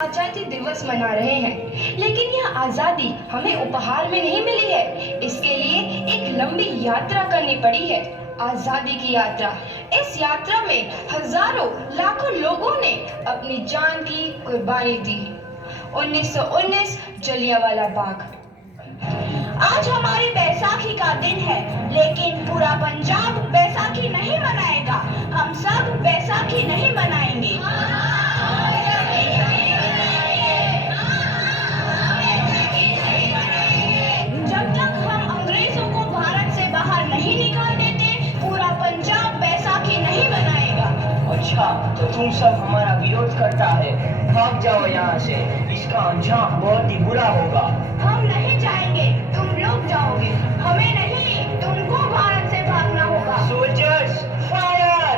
आज़ादी दिवस मना रहे हैं, लेकिन यह आज़ादी हमें उपहार में नहीं मिली है। इसके लिए एक लंबी यात्रा करनी पड़ी है, आज़ादी की यात्रा। इस यात्रा में हजारों लाखों लोगों ने अपनी जान की कुर्बानी दी। 1919 जलियांवाला बाग। आज हमारी बैसाखी का दिन है, लेकिन पूरा पंजाब बैसाखी नहीं मनाएगा। हम सब बैसाखी नहीं मनाएंगे। जब तक हम अंग्रेजों को भारत से बाहर नहीं निकाल देते, पूरा पंजाब बैसाखी नहीं मनाएगा। अच्छा, तो तुम सब हमारा विरोध करता है। भाग जाओ यहाँ से, इसका अंजाम बहुत ही बुरा होगा। हम नहीं जाएंगे, तुम लोग जाओगे। हमें नहीं, तुमको भारत से भागना होगा। Soldiers, fire!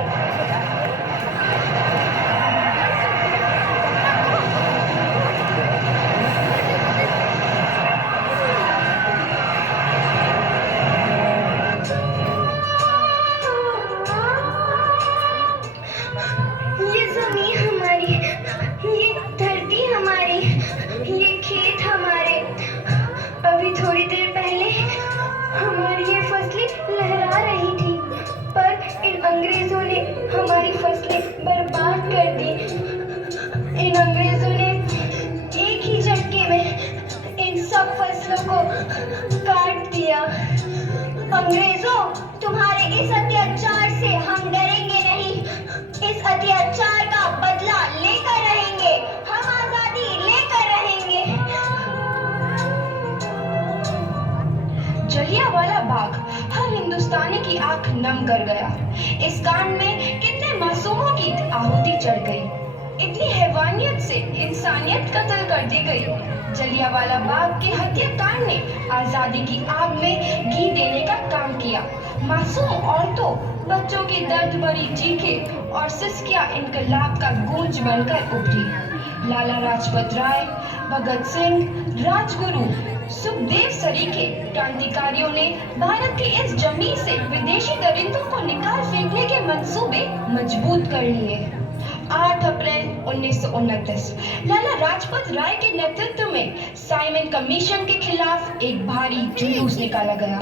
ये जमीन हमारी, ये धरती हमारी, ये खेत हमारे। अभी थोड़ी देर पहले हमारी ये फसलें लहरा रही थी, पर इन अंग्रेजों ने हमारी फसलें बर्बाद कर दी। इन अंग्रेजों ने एक ही झटके में इन सब फसलों को काट दिया। अंग्रेजों, तुम्हारे इस अत्याचार से हम डरेंगे नहीं। इस अत्याचार का बदला लेकर रहेंगे। हम आजादी लेकर रहेंगे। जलियांवाला बाग हर हिंदुस्तानी की आंख नम कर गया। इस कांड में कितने मासूमों की आहुति चढ़ गई, इतनी हैवानियत से इंसानियत कत्ल कर दी गई। जलियांवाला बाग के हत्याकांड ने आजादी की आग में घी देने का काम किया। मासूम औरतों, बच्चों की दर्द भरी चीखें और सिसकियां इनकलाब का गूंज बनकर उभरी। लाला लाजपत राय, भगत सिंह, राजगुरु, सुखदेव सरीखे क्रांतिकारियों ने भारत की इस जमीन से विदेशी दरिंदों को निकाल फेंकने के मंसूबे मजबूत कर लिए। 8 अप्रैल 1929 लाला लाजपत राय के नेतृत्व में साइमन कमीशन के खिलाफ एक भारी जुलूस निकाला गया।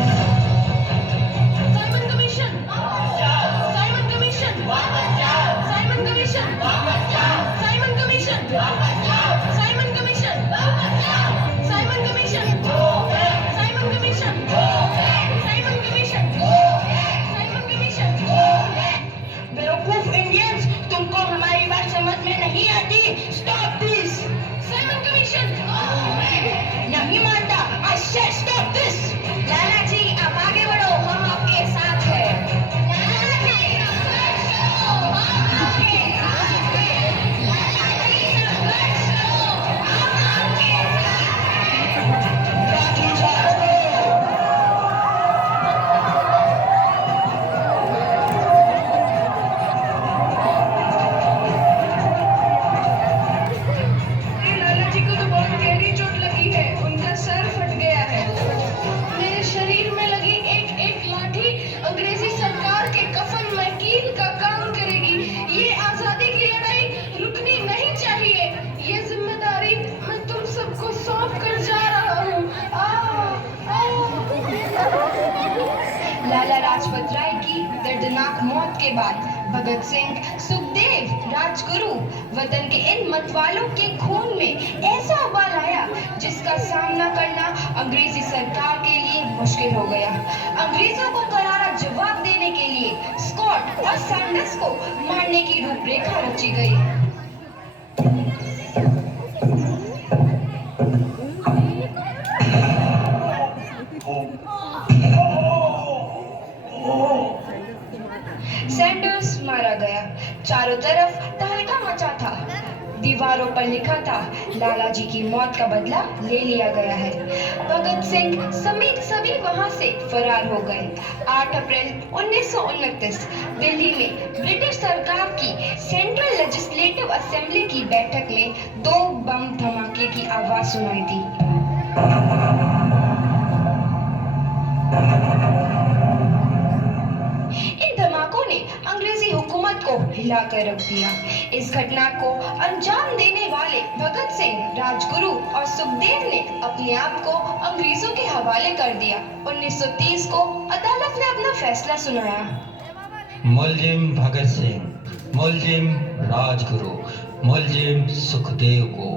Simon commission, Simon commission, Simon commission, Simon commission, Simon commission, Simon commission, Simon commission, Simon commission, Simon commission. बेवकूफ इंडियंस, तुमको हमारी बात समझ में नहीं आती। Stop this. Simon commission. नहीं मानता। I said stop this. लाला जी, आप आगे बढ़ो, हम आपके साथ हैं। लाला जी, संघर्ष करो, हम आपके साथ हैं। लाला जी, संघर्ष करो, हम आपके साथ हैं। लाठी चार्ज करो। लाला जी को तो बहुत गहरी चोट लगी है, उनका सर फट गया है। मेरे शरीर में लगी एक एक लाठी अंग्रेजी सरकार के कफन में कील का काम करेगी। ये आजादी की लड़ाई रुकनी नहीं चाहिए। ये जिम्मेदारी मैं तुम सबको सौंप कर जा रहा हूँ। लाला लाजपत राय की दर्दनाक मौत के बाद भगत सिंह, सुखदेव, राजगुरु वतन के इन मतवालों के खून में ऐसा उबाल आया जिसका सामना करना अंग्रेजी सरकार के लिए मुश्किल हो गया। अंग्रेजों को करारा जवाब देने के लिए स्कॉट और सैंडर्स को मारने की रूपरेखा रची गई। सैंडर्स मारा गया। चारों तरफ तहलका मचा था। दीवारों पर लिखा था, लाला जी की मौत का बदला ले लिया गया है। भगत सिंह समेत सभी वहां से फरार हो गए। 8 अप्रैल 1929 दिल्ली में ब्रिटिश सरकार की सेंट्रल लेजिस्लेटिव असेंबली की बैठक में 2 बम धमाके की आवाज सुनाई दी। इन धमाकों ने अंग्रेजी हुकूमत को हिला कर रख दिया। इस घटना को अंजाम देने वाले भगत सिंह, राजगुरु और सुखदेव ने अपने आप को अंग्रेजों के हवाले कर दिया। 1930 को अदालत ने अपना फैसला सुनाया। मुलजिम भगत सिंह, मुलजिम राजगुरु, मुलजिम सुखदेव को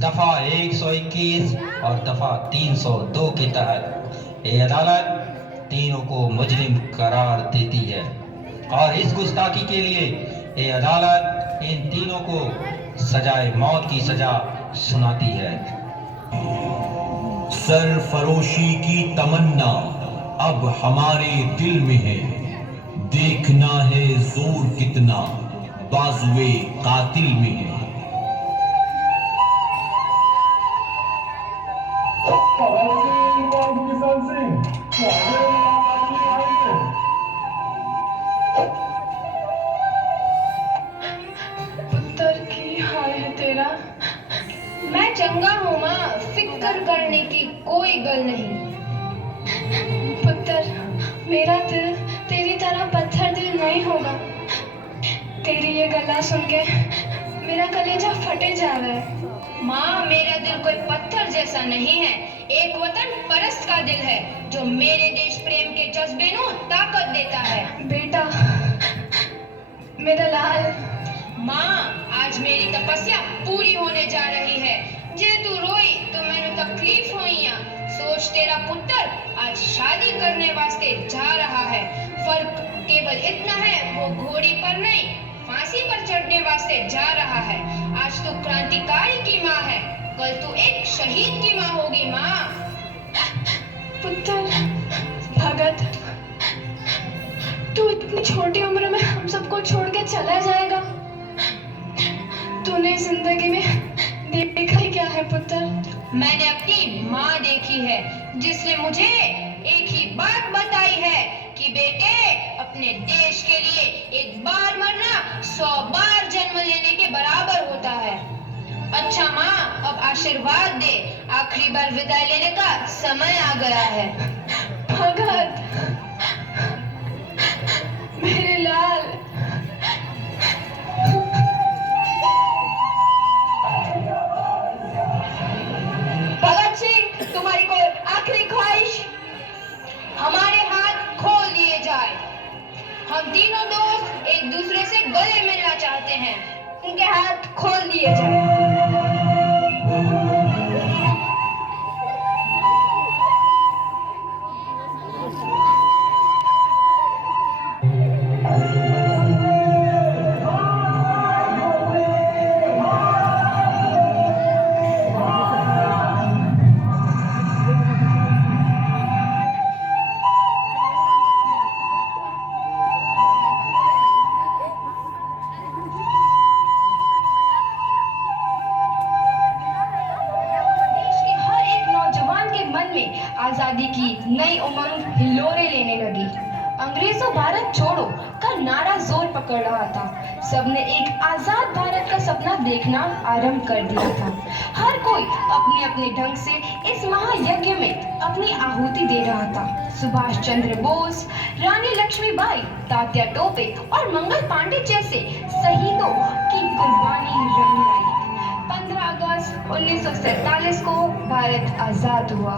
दफा 121 और दफा 302 के तहत ये अदालत तीनों को मुजरिम करार देती है और इस गुस्ताखी के लिए ये अदालत इन तीनों को सजाए मौत की सजा सुनाती है। सरफरोशी की तमन्ना अब हमारे दिल में है, देखना है जोर कितना बाजुए कातिल में है। पुत्र की हाल है तेरा? मैं चंगा हूँ माँ, फिक्र करने की कोई गल नहीं। पुत्र, मेरा दिल तेरी तरह पत्थर दिल नहीं होगा। तेरी ये गला सुन के मेरा कलेजा फटे जा रहा है। माँ, मेरा दिल कोई पत्थर जैसा नहीं है, एक वतन परस्त का दिल है जो मेरे देश प्रेम के जज्बे को ताकत देता है। बेटा, मेरा लाल। माँ, आज मेरी तपस्या पूरी होने जा रही है। जे तू रोई तो मैंने तकलीफ हुई। सोच, तेरा पुत्र आज शादी करने वास्ते जा रहा है। फर्क केवल इतना है, वो घोड़ी पर नहीं फांसी पर चढ़ने वास्ते जा रहा है। आज तू क्रांतिकारी की माँ है, कल तू एक शहीद की माँ होगी। माँ, पुत्र भगत, तू इतनी छोटी उम्र में हम सबको छोड़ के चला जाएगा? तूने जिंदगी में देखा ही क्या है पुत्र? मैंने अपनी माँ देखी है जिसने मुझे एक ही बात बताई है कि बेटे, अपने देश के लिए एक बार मरना 100 बार जन्म लेने के बराबर होता है। अच्छा माँ, अब आशीर्वाद दे, आखिरी बार विदाई लेने का समय आ गया है। भगत, मेरे लाल। भगत सिंह, तुम्हारी कोई आखिरी ख्वाहिश? हमारे हाथ खोल दिए जाए। हम तीनों दोस्त एक दूसरे से गले मिलना चाहते हैं, उनके हाथ खोल दिए जाए। आजादी की नई उमंग हिलोरे लेने लगी। अंग्रेजों भारत छोड़ो का नारा जोर पकड़ रहा था। सबने एक आजाद भारत का सपना देखना आरंभ कर दिया था। हर कोई अपने अपने ढंग से इस महायज्ञ में अपनी आहुति दे रहा था। सुभाष चंद्र बोस, रानी लक्ष्मीबाई, तात्या टोपे और मंगल पांडे जैसे शहीदों की कुर्बानी रंग लाई। 15 अगस्त 1947 को भारत आजाद हुआ।